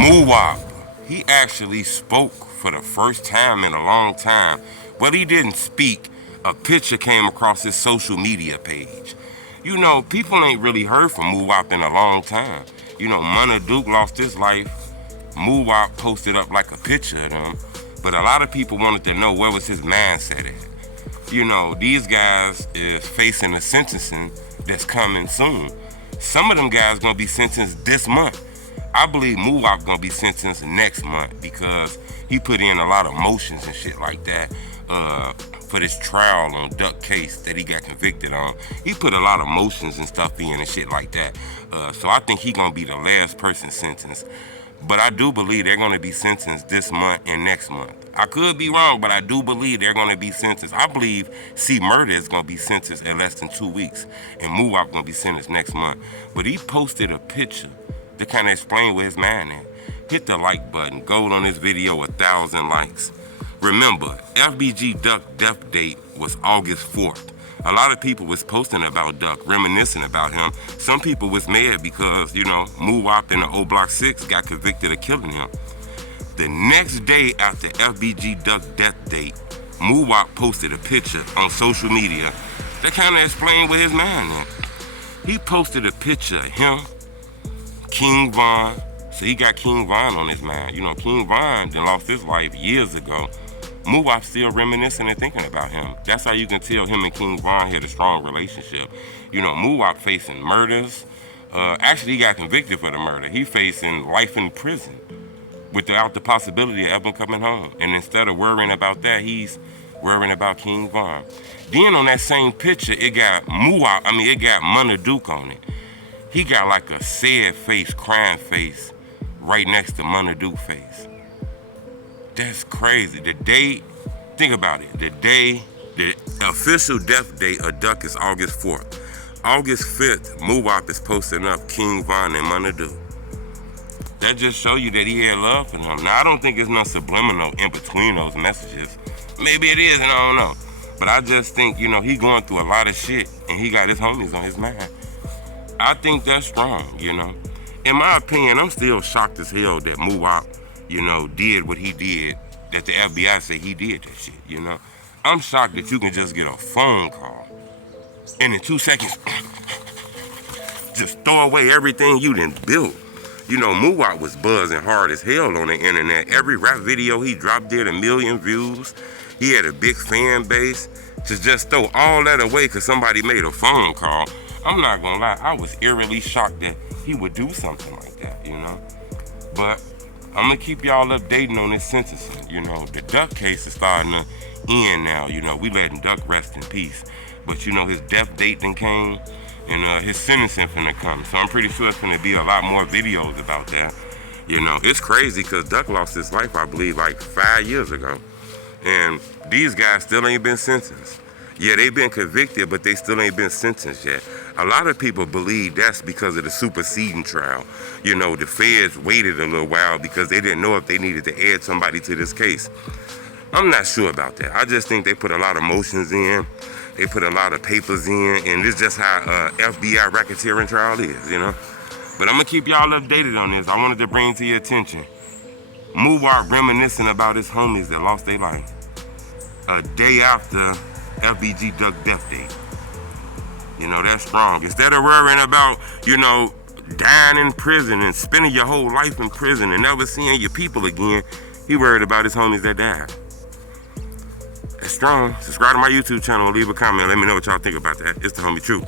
Muwop, he actually spoke for the first time in a long time, but he didn't speak. A picture came across his social media page. You know, people ain't really heard from Muwop in a long time. You know, Munna lost his life. Muwop posted up like a picture of them, but a lot of people wanted to know where was his mindset at. You know, these guys is facing a sentencing that's coming soon. Some of them guys gonna be sentenced this month. I believe Muwop gonna be sentenced next month because he put in a lot of motions and shit like that for this trial on Duck case that he got convicted on. He put a lot of motions and stuff in and shit like that. So I think he gonna be the last person sentenced. But I do believe they're gonna be sentenced this month and next month. I could be wrong, but I do believe they're gonna be sentenced. I believe C. Murder is gonna be sentenced in less than 2 weeks, and Muwop gonna be sentenced next month. But he posted a picture to kind of explain where his mind is. Hit the like button. Gold on this video, 1,000 likes. Remember, FBG Duck death date was August 4th. A lot of people was posting about Duck, reminiscing about him. Some people was mad because, you know, Muwop in the O Block 6 got convicted of killing him. The next day after FBG Duck death date, Muwop posted a picture on social media that kind of explained where his mind is. He posted a picture of him, King Von. So he got King Von on his mind. You know, King Von done lost his life years ago. Muwop still reminiscing and thinking about him. That's how you can tell him and King Von had a strong relationship. You know, Muwop facing murders. Actually, he got convicted for the murder. He facing life in prison without the possibility of ever coming home. And instead of worrying about that, he's worrying about King Von. Then on that same picture, it got Munna on it. He got like a sad face, crying face, right next to Munna face. That's crazy. The day, think about it, the official death date of Duck is August 4th. August 5th, Muwop is posting up King Von and Munna. That just show you that he had love for them. Now, I don't think there's no subliminal in between those messages. Maybe it is, and I don't know. But I just think, you know, he going through a lot of shit, and he got his homies on his mind. I think that's strong, you know. In my opinion, I'm still shocked as hell that Muwop, you know, did what he did, that the FBI say he did that shit, you know. I'm shocked that you can just get a phone call and in 2 seconds, just throw away everything you done built. You know, Muwop was buzzing hard as hell on the internet. Every rap video he dropped did 1 million views. He had a big fan base. To just throw all that away because somebody made a phone call, I'm not gonna lie, I was eerily shocked that he would do something like that, you know. But I'm gonna keep y'all updating on this sentencing. You know, the Duck case is starting to end now. You know, we letting Duck rest in peace. But you know, his death date then came, and his sentencing finna come. So I'm pretty sure it's gonna be a lot more videos about that. You know, it's crazy because Duck lost his life, I believe, like 5 years ago. And these guys still ain't been sentenced. Yeah, they've been convicted, but they still ain't been sentenced yet. A lot of people believe that's because of the superseding trial. You know, the feds waited a little while because they didn't know if they needed to add somebody to this case. I'm not sure about that. I just think they put a lot of motions in. They put a lot of papers in, and it's just how FBI racketeering trial is, you know? But I'm gonna keep y'all updated on this. I wanted to bring to your attention Muwop reminiscing about his homies that lost their life a day after FBG Duck death date. You know, that's strong. Instead of worrying about, you know, dying in prison and spending your whole life in prison and never seeing your people again, he worried about his homies that died. That's strong. Subscribe to my YouTube channel, leave a comment, let me know what y'all think about that. It's the homie True.